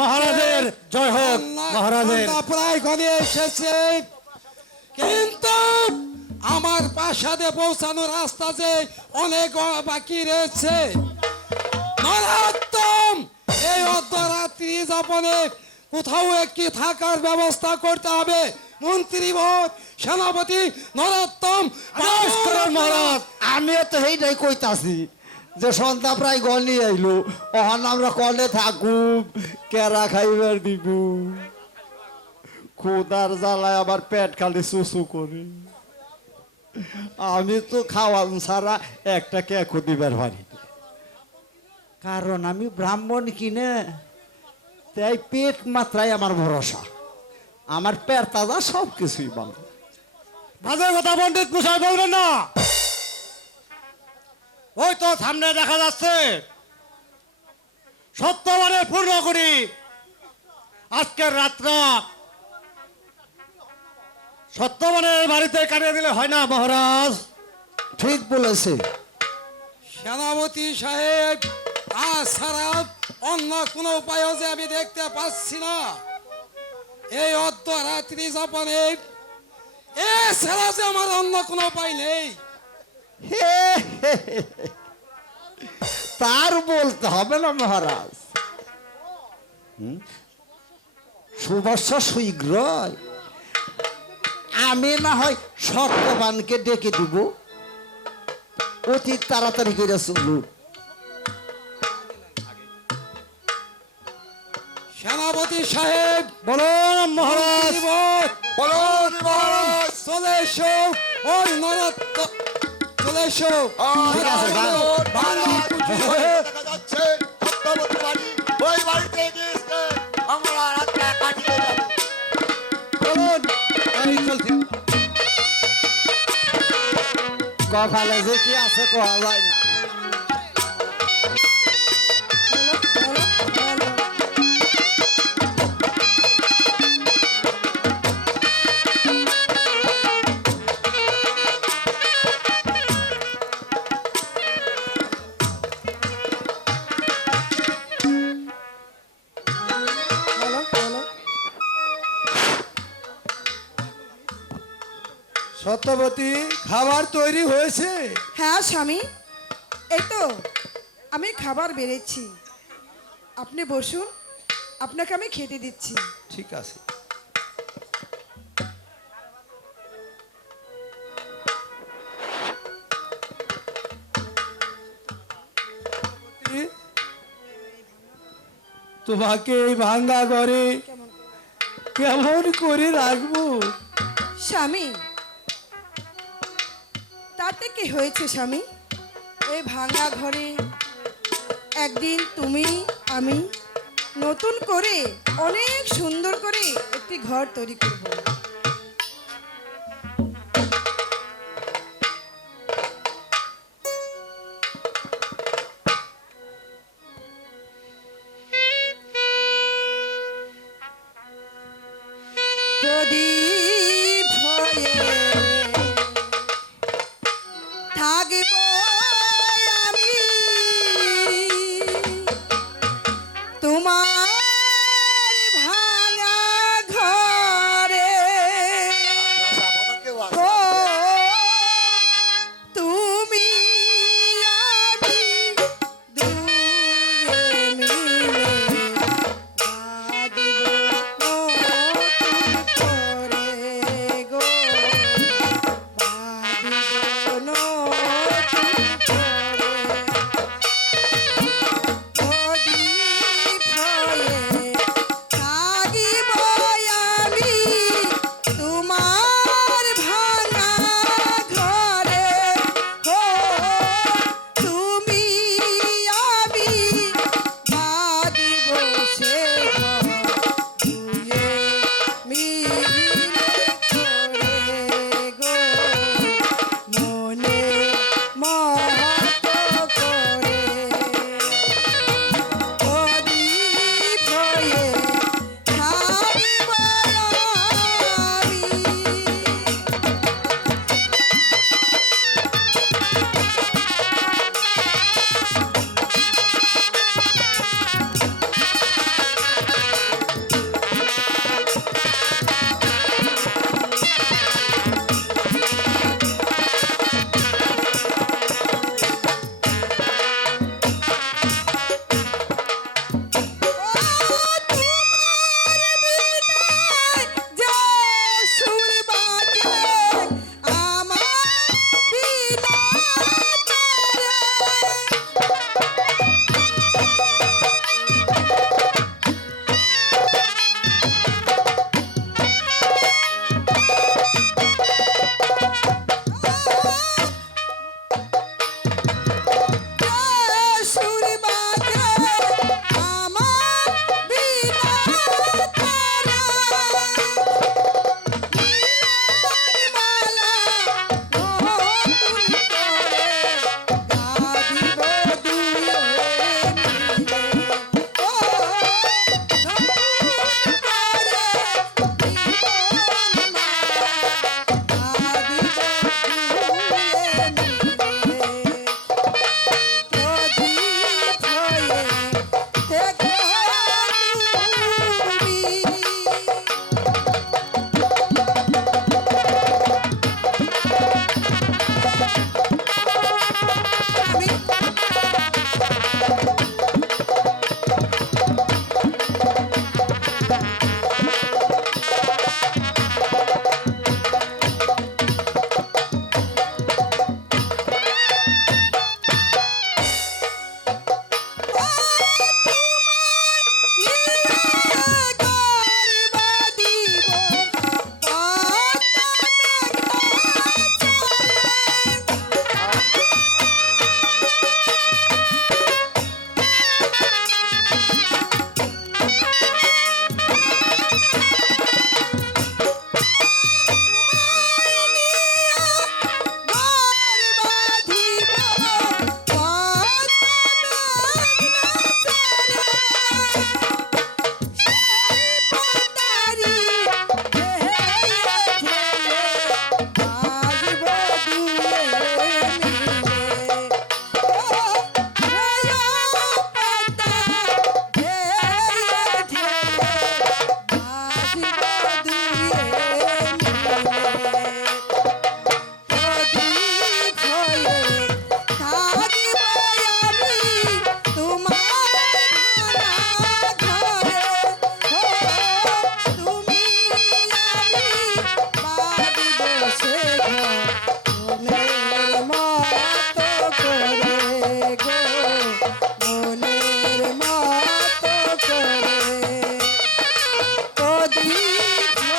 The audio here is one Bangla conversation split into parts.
মহারাজের জয় হোক। মহারাজের প্রায় ঘরে এসেছে, কিন্তু আমার প্রাসাদে পৌঁছানোর রাস্তা যে অনেক বাকি রয়েছে। নরোত্তম, এই অর্ধরাত্রি যাপনে কোথাও একটি থাকার ব্যবস্থা করতে হবে। মন্ত্রীবর সেনাপতি নরোত্তম, মহারাজ আমিও তো সেইটাই কইতাছি যে সন্ধ্যা প্রায় গলি আইলো, অহন আমরা কলে থাকুম, কেরা খাইবার দিব, খোদার জ্বালায় আবার পেট খালি চুচু করে। আমি তো খাওয়ান ছাড়া একটা কেকো দিবার পারি না, কারণ আমি ব্রাহ্মণ কিনে, তাই পেট মাত্রায় আমার ভরসা, আমার পেট তাজা সব কিছুই ভালো। বাজে কথা পণ্ডিত মশাই বলবেন না। ওই তো সামনে দেখা যাচ্ছে সত্যবানের পূর্ণ করি আজকের রাতটা সত্যবানের বাড়িতে কাটিয়ে দিলে হয় না মহারাজ? ঠিক বলেছে সেনাপতি সাহেব, তাছাড়া অন্য কোনো উপায়ও যে আমি দেখতে পাচ্ছি না এই অর্ধরাত্রি যাপনে। এছাড়া যে আমার অন্য কোনো উপায় নেই। তার বলতে হবে না মহারাজ, সুবর্ষা শীঘ্রই আমি না হয় সত্যবানকে ডেকে দিব, অতি তাড়াতাড়ি করে চলুন। সেনাপতি সাহেব, বলুন মহারাজ। বলুন মহারাজ, চলে এসো। ওই নরত্ব চলে এসো। ঠিক আছে, যান। দেখা যাচ্ছে সত্যবতী বাড়ি, ওই বাড়িতে গিয়েছে আমরা রাতটা কাটিয়ে যাবো। বলুন। এই চলছে। কপালে যে কি আছে কোয়া যায় না। সত্যবতী, খাবার তৈরি হয়েছে? হ্যাঁ স্বামী, এই তো আমি খাবার বেড়েছি, আপনি বসুন, আপনাকে আমি খেতে দিচ্ছি। ঠিক আছে। তোমাকে এই ভাঙ্গা ঘরে কেমন করে রাখবো? স্বামী, তাতে কি হয়েছে স্বামী? এই ভাঙা ঘরে একদিন তুমি আমি নতুন করে অনেক সুন্দর করে একটি ঘর তৈরি করব। প্রদীপ হয়ে থাকব আমি তোমার ভাঙা ঘরে। ও তুমি আমি দুয়ে মিলে বাঁধব নতুন করে।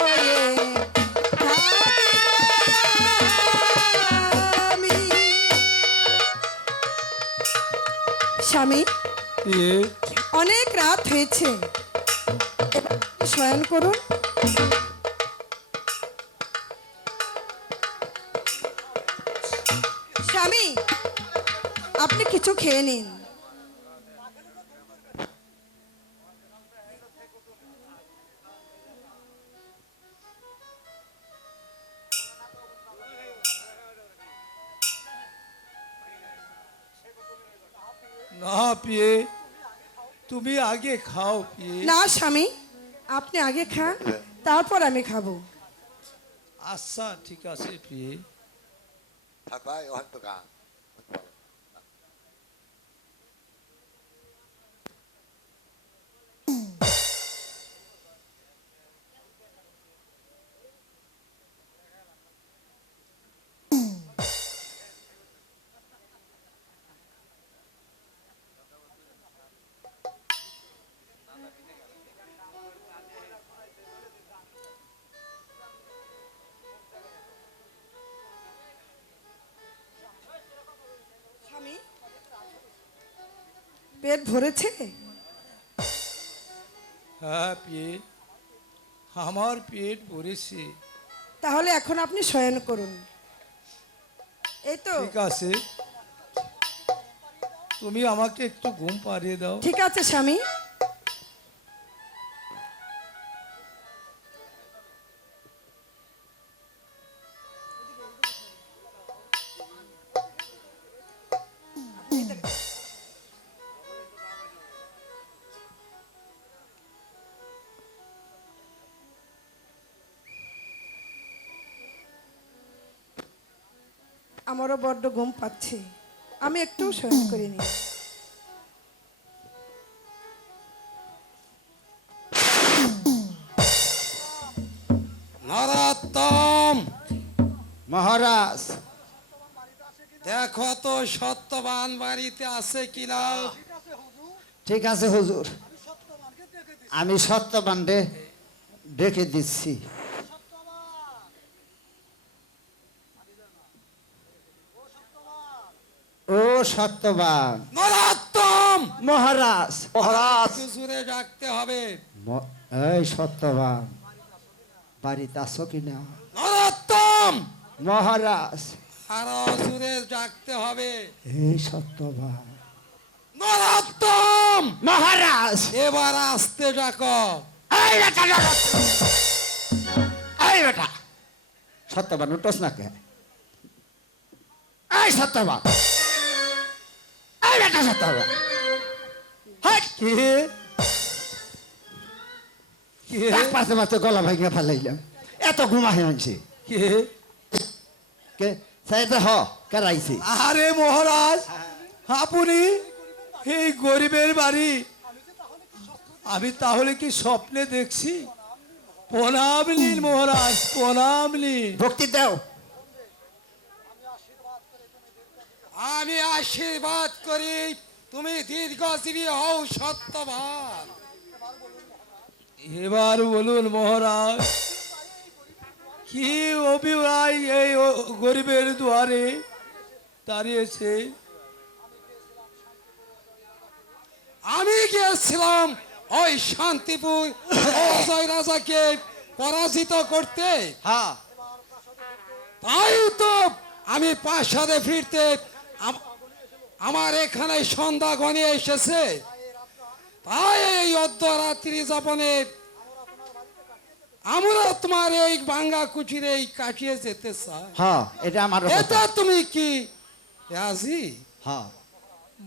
হয়ে আমি। স্বামী, অনেক রাত হয়েছে, এবার শয়ন করুন। স্বামী, আপনি কিছু খেয়ে নিন। না পিয়ে, তুমি আগে খাও পিয়ে। না স্বামী, আপনি আগে খান, তারপর আমি খাবো। আচ্ছা ঠিক আছে পিয়ে। থাক ভাই অহন্তকা। স্বামী, পেট ভরেছে? হ্যাঁ পিয়ে, আমার পেট ভরেছে। তাহলে এখন আপনি শয়ন করুন। এই তো ঠিক আছে, তুমি আমাকে একটু ঘুম পাড়িয়ে দাও। ঠিক আছে স্বামী। আমারও বড্ড ঘুম পাচ্ছে, আমি একটু শয়ন করিনি। নরোত্তম, মহারাজ, দেখো তো সত্যবান বাড়িতে আছে কিনা। ঠিক আছে হুজুর, আমি সত্যবানরে ডেকে দিচ্ছি। ও সত্যবান। নরোত্তম, মহারাজ, মহারাজ জোরে ডাকতে হবে। এই সত্যবান, বাড়িতে আছো কিনা? নরোত্তম, মহারাজ, আরো জোরে ডাকতে হবে। এই সত্যবান। নরোত্তম, মহারাজ, এবার আসতে ডাকো। এই বেটা, এই বেটা, সত্যবান উঠোস না কে? এই সত্যবান, এই বেটা সত্যবান, হাট! কে কে এক পাশে পাশে গলা ভাঙিয়ে ফেলাইলাম, এত ঘুমাহে আনছি। কে? কে সাইডে হ কারাইছি? আরে মহারাজ, আপনি এই গরিবের বাড়ি, আমি তাহলে কি স্বপ্নে দেখছি? প্রণাম নিন মহারাজ, প্রণাম নিন। ভক্তি দাও। আমি আশীর্বাদ করি তুমি দীর্ঘজীবী হও সত্যবান। এবার বলুন মহারাজ, কি অভিপ্রায় এই গরিবের দুয়ারে দাঁড়িয়েছে? আমি গিয়েছিলাম ওই শান্তিপুর অজয় রাজাকে পরাজিত করতে, হ্যাঁ, তাই তো আমি প্রাসাদে ফিরতে আমার এখানে সন্ধ্যা ঘনিয়ে এসেছে। তাই এই অর্ধরাত্রি যাপনে আমরা তোমার এই ভাঙ্গা কুচিরে কাটিয়ে যেতে চাই। হ্যাঁ, এটা আমার এটা তুমি কি রাজি? হ্যাঁ,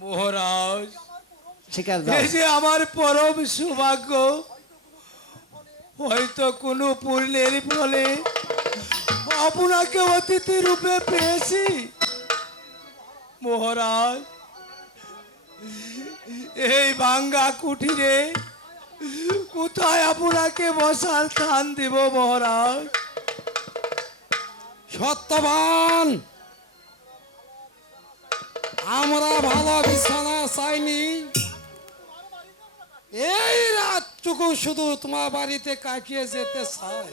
মহারাজ, স্বীকার দাও। এই যে আমার পরম সৌভাগ্য, হয়তো কোনো পুণ্যের ফলে আপনাকে অতিথি রূপে পেয়েছি। মহারাজ, এই ভাঙ্গা কুঠিরে কোথায় আপনাকে বসার স্থান দেব মহারাজ? সত্যবান, আমরা ভালো বিছানা চাইনি, এই রাত্র রাতটুকু শুধু তোমার বাড়িতে কাটিয়ে যেতে চাই।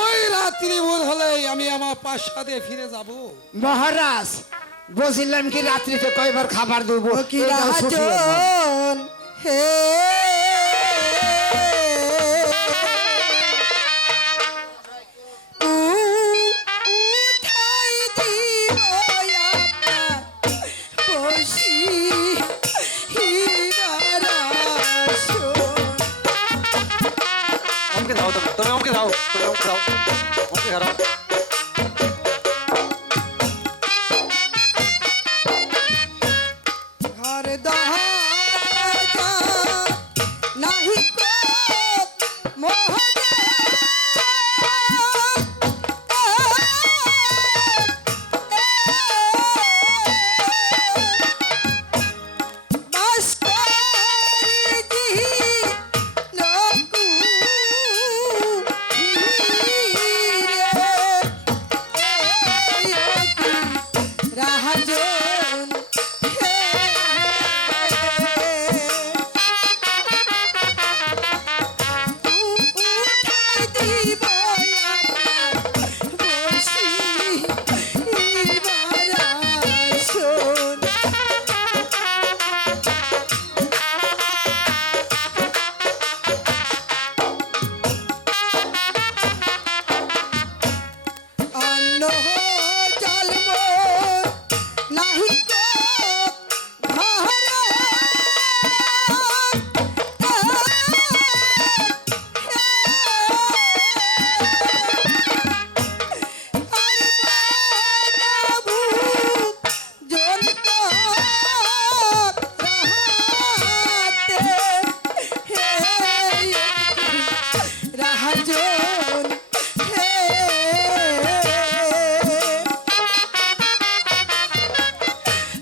ওই রাত্রি ভোর হলেই আমি আমার প্রাসাদে ফিরে যাব। মহারাজ বলছিলাম কি রাত্রিতে কয়বার খাবার দেবো ও কি রাজন হে উঠাই দিব আপনার বসি হীরার আসন। আমাকে দাও তুমি আমাকে দাও তুমি আমাকে দাও আমাকে হারাও ঘর দরজা নাহি কো মহারাজ বাস করি নকু রাজন অন্ন জন্ম নাহি রাজন হে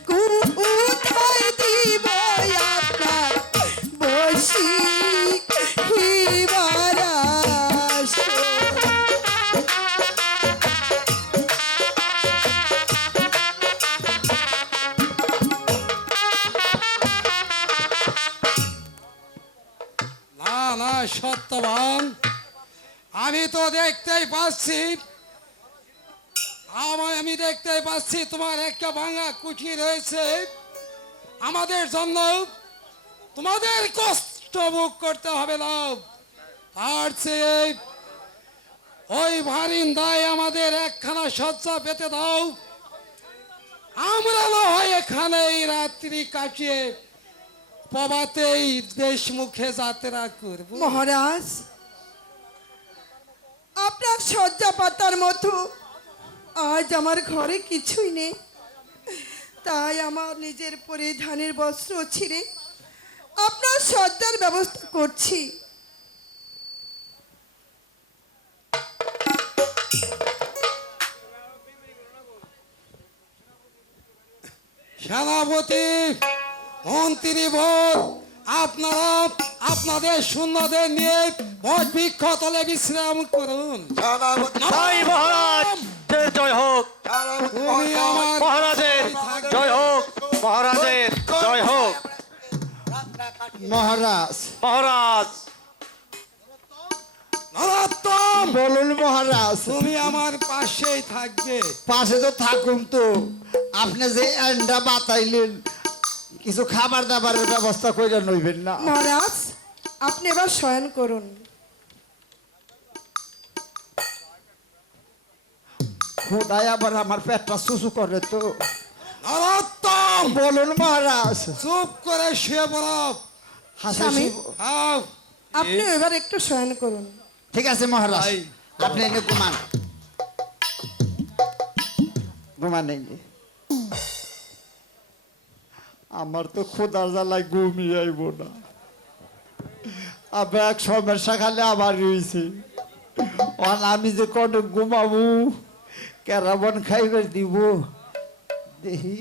কোথায় দিব আপনার বসি হিবার আসন। না না সত্যবান, আমি তো দেখতেই পাচ্ছি, আমি দেখতেই পাচ্ছি তোমার একটা ভাঙা কুঠি রয়েছে। আমাদের জন্য তোমাদের কষ্ট ভোগ করতে হবে না, তার চেয়ে ওই বারিন্দায় আমাদের একখানা শয্যা পেতে দাও। আমরা না হয় এখানে এই রাত্রি কাটিয়ে প্রভাতেই দেশ মুখে যাত্রা করব। মহারাজ আপনার শয্যা পাতার মতো আজ আমার ঘরে কিছুই নেই, তাই আমার নিজের পরিধানের বস্ত্র ছিঁড়ে আপনার শয্যার ব্যবস্থা করছি। সেনাপতি, মন্ত্রী ভোট, আপনারা আপনাদের সৈন্যদের নিয়ে বটবৃক্ষ তলে বিশ্রাম করুন। সেনাপতি জয় মহারাজ জয় হোক তুমি আমার মহারাজের জয় হোক মহারাজের জয় হোক মহারাজ মহারাজ নরোত্তম, বলুন মহারাজ তুমি আমার পাশেই থাকবে। পাশে তো থাকুন তো, আপনি যে এন্ডা বাতাইলেন কিছু খাবার দাবারের ব্যবস্থা করে নইবেন না? মহারাজ আপনি এবার শয়ন করুন। খোদায় আবার আমার পেটটা সুসু করে তো। নরোত্তম, বলুন মহারাজ। চুপ করে শুয়ে পড়ো। হাসি স্বামী। শুভ- খাও। আপনি এবার একটু শয়ন করুন। ঠিক আছে মহারাজ, ভাই। আপনি এনে ঘুমান ঘুমান এনে। আমার তো খোদার জ্বালায় ঘুমিয়ে আইব না, আবার এক সমস্যা খালে আবার রয়েছে। আমি যে কত ঘুমাবো, কেরাবন খাইবে দিব দেখি।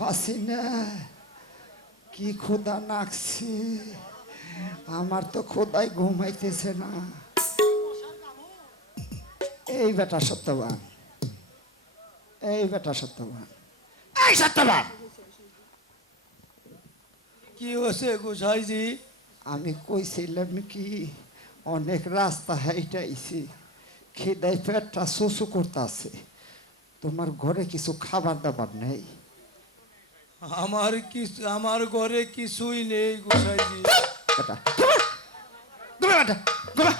বাসি না, কি খোদা নাকছে, আমার তো খোদাই ঘুমাইতেছে না। এই বেটা সত্যবান, এই বেটা সত্যবান, এই সত্যবান। কি হয়েছে গোসাইজি? আমি কইছিলাম কি অনেক রাস্তা হাইটাইছি, খিদাই পেটটা শোষু করতেছে, তোমার ঘরে কিছু খাবার দাবার নেই? আমার ঘরে কিছুই নেই গোসাইজি। বেটা ঘুমা, ঘুমা বেটা ঘুমা।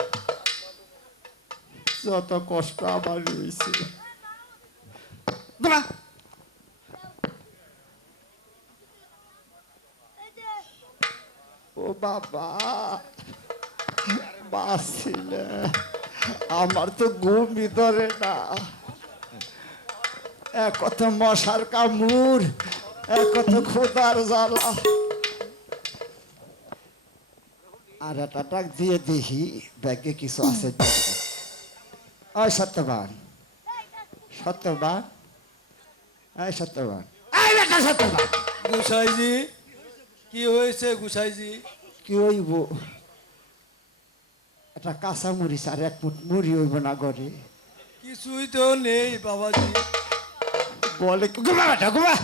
যত কষ্ট আমার হয়েছে, ঘুমা। ও বাবা, বাঁচছিলে, আমার তো ঘুমই ধরে না। এক কত মশার কামড়, এক কত খোদার জ্বালা। আর একটা ডাক দিয়ে দেখি ব্যাগে কিছু আছে। ওই সত্যবান, সত্যবান, এই সত্যবান, এই বেটা সত্যবান। গোসাইজি কি হয়েছে গোসাইজি? কি হইব? একটা কাঁচা মরিচ আর এক ফুট মুড়ি হইব না ঘরে? কিছুই তো নেই বাবাজি। বলে কি? ঘুমা বেটা ঘুমা।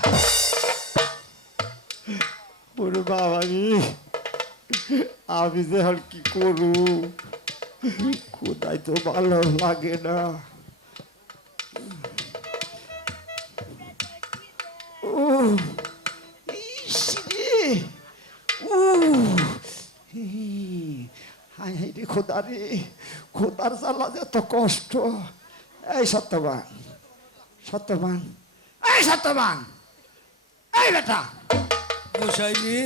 ওরে বাবাজি, আমি যে হল কি করু, কোথায় তো ভালো লাগে না। ও ইস রে, ও হাই হাই রে খোদা রে, খোদার জ্বালা যে এত কষ্ট। এই সত্যবান, সত্যবান, এই সত্যবান, এই বেটা। গোসাইজি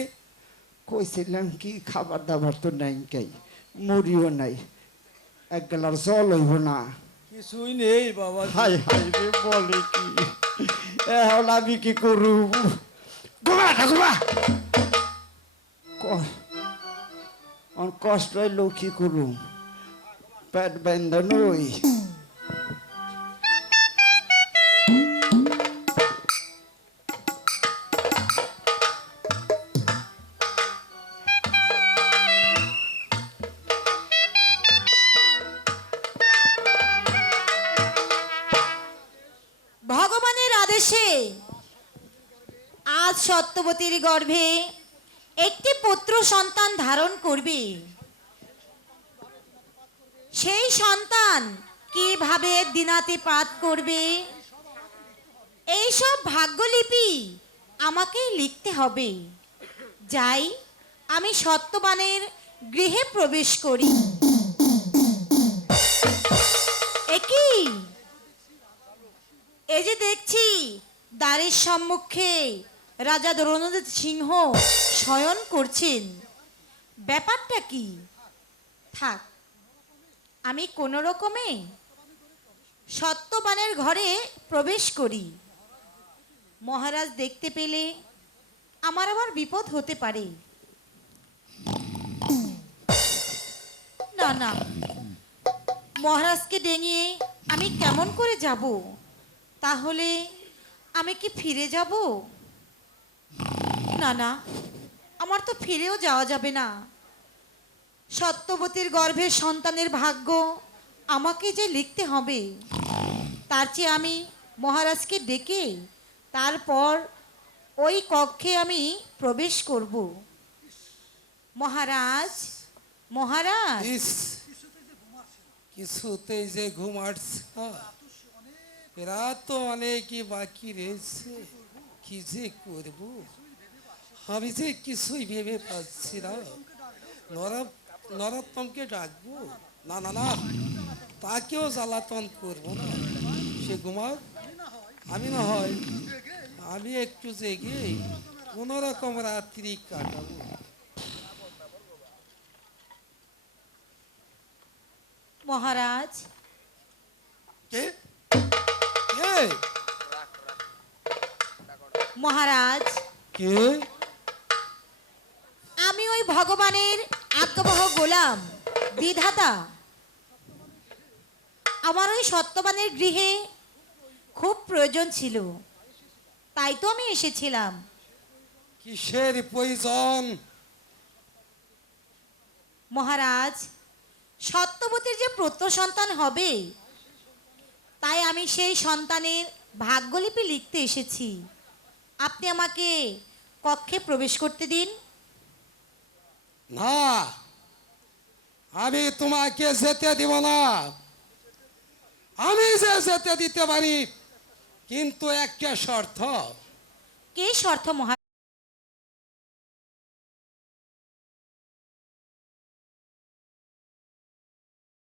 কইছিলাম কি খাবার দাবার তো নাই, কাই মুড়িও নাই, এক গেলার জল হইব না। কিছুই নেই বাবাজি। হাই হাই রে, বলে কি এখন আমি কি করু? ঘুমা না ঘুমা। কষ্ট হইল কি করু, পেট বেঁধে নই। ভগবানের আদেশে আজ সত্যবতীর গর্ভে একটি পুত্র সন্তান ধারণ করবে। সেই সন্তান কিভাবে দিনাতিপাত করবে, এইসব ভাগ্যলিপি আমাকেই লিখতে হবে। যাই, আমি সত্যবানের গৃহে প্রবেশ করি। একই এই যে দেখছি দ্বারের সম্মুখে রাজা রণজিৎ সিংহ শয়ন করছেন, ব্যাপারটা কি? থাক, আমি কোনো রকমে সত্যবানের ঘরে প্রবেশ করি। মহারাজ দেখতে পেলে আমার আবার বিপদ হতে পারে। না না, মহারাজকে ডেঙিয়ে আমি কেমন করে যাব? তাহলে আমি কি ফিরে যাব? না না, আমার তো ফিরেও যাওয়া যাবে না। সত্যবতীর গর্ভের সন্তানের ভাগ্য আমাকে যে লিখতে হবে। তার চেয়ে আমি মহারাজকে ডেকে তারপর ওই কক্ষে আমি প্রবেশ করব। মহারাজ, মহারাজ। ইস, কিছুতেই যে ঘুমাচ্ছে না। এরা তো অনেকই বাকি রয়েছে, কি যে করব আমি যে কিছুই ভেবে পাচ্ছি না। নরোত্তমকে ডাকবো? না না না, তাকেও জ্বালাতন করবো না, সে ঘুমাক। আমি না হয় আমি একটু জেগে কোন রকম রাত্রি কাটাবো। মহারাজ, কে কে মহারাজ, কে? আমি ওই ভগবানের আজ্ঞাবহ গোলাম, বিধাতা। আমার ওই সত্যবানের গৃহে খুব প্রয়োজন ছিল, তাই তো আমি এসেছিলাম। কিসের প্রয়োজন? মহারাজ, সত্যবতীর যে পুত্র সন্তান হবে তাই আমি সেই সন্তানের ভাগ্যলিপি লিখতে এসেছি। আপনি আমাকে কক্ষে প্রবেশ করতে দিন। না, আমি তোমাকে যেতে দিব না। আমি যে যেতে দিতে পারি, কিন্তু একটা শর্ত। কে শর্ত মহারাজ?